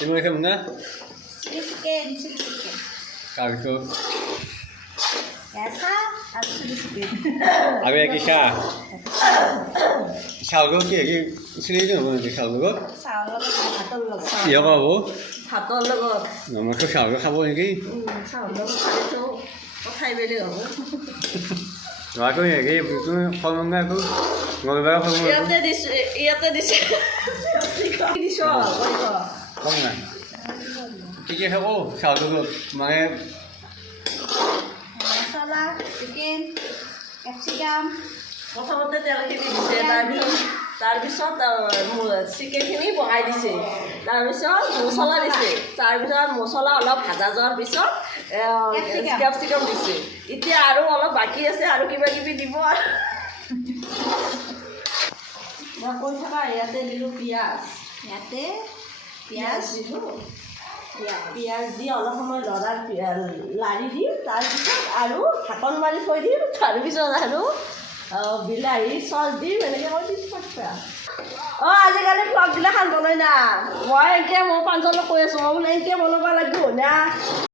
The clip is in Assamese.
Terima kasih mana? Chicken. Kartu. Biasa, aku chicken. Aku yang kisah. Sao cái cái xử lý nó cái sao cái Sao nó có ভাতৰ লগত gì không bố ভাতৰ লগত mà cái sao cái খাবো নেকি চাউলৰ লগত খালেতো খাই বেলি হ'ব rồi cái không nghe cứ ngồi vào không ইয়াতে দিছে দিছ không này cái খাবো sao cái mà nghe মছলা চিকেন ক্যাপসিকাম প্ৰথমতে তেলখিনি দিছে তাৰপিছত চিকেনখিনি বহাই দিছে তাৰপিছত মছলা দিছে তাৰপিছত মছলা অলপ ভাজা যোৱাৰ পিছত কেপচিকাম দিছে এতিয়া আৰু অলপ বাকী আছে আৰু কিবা কিবি দিব আৰু মই কৈ থকা ইয়াতে দিলোঁ পিঁয়াজ ইয়াতে পিঁয়াজ দিলোঁ পিঁয়াজ দি অলপ সময় লাৰি দিম তাৰপিছত আৰু ঢাকন মাৰি থৈ দিম তাৰপিছত আৰু বিলাহী চচ দিম এনেকৈ মই দিম আজিকালি ব্লগবিলাক খান বনাই না মই এনেকৈ মোৰ পাঞ্জলক কৈ আছোঁ মই বোলে এনেকৈ বনাব লাগিব না